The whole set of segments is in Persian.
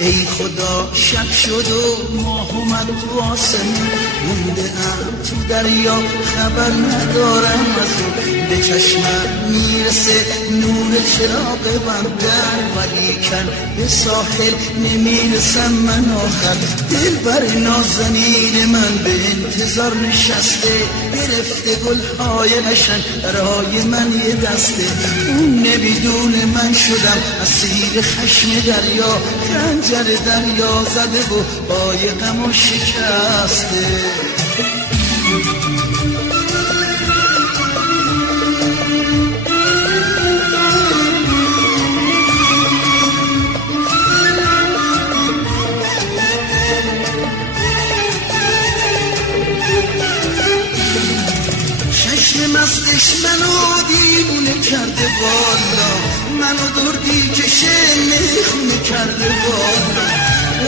ای خدا شب شد و ماه اومد تو آسمون، مونده ام تو دریا خبر ندارم از اون. به چشمم میرسه نور چراغ بندر، ولیکن به ساحل نمیرسم من آخر. دل بر نازنین من به انتظار نشسته، گرفته گلهای قشنگ برای من یه دسته. اون نمیدون من شدم اسیر خشم دریا، خنجر دریا زده و پای غم و شکسته. مستش منو دیوونه کرده والا، منو دردی کشه میخونه کرده والا.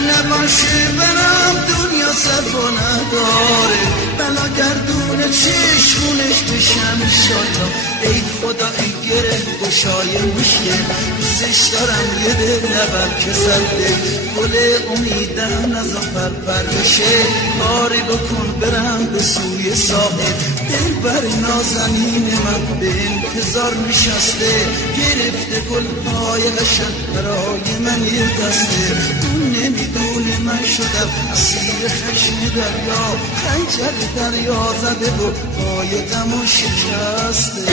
نباشه برم دنیا صفا نداره، بلا گردون چشمونش بشم شالا. ای خدا ای گره گشای مشکل، دوستش دارم یه دل نبر که زده، گل امیدم نزا پر بشه. کاری بکن برم به سوی ساحل، دل بر نازنین من به انتظار نشسته، گرفته گلهای قشنگ برای من یه دسته. اون نمیدونه من شدم اسیر خشم دریا، خنجر دریا زده و پای غم و شکسته.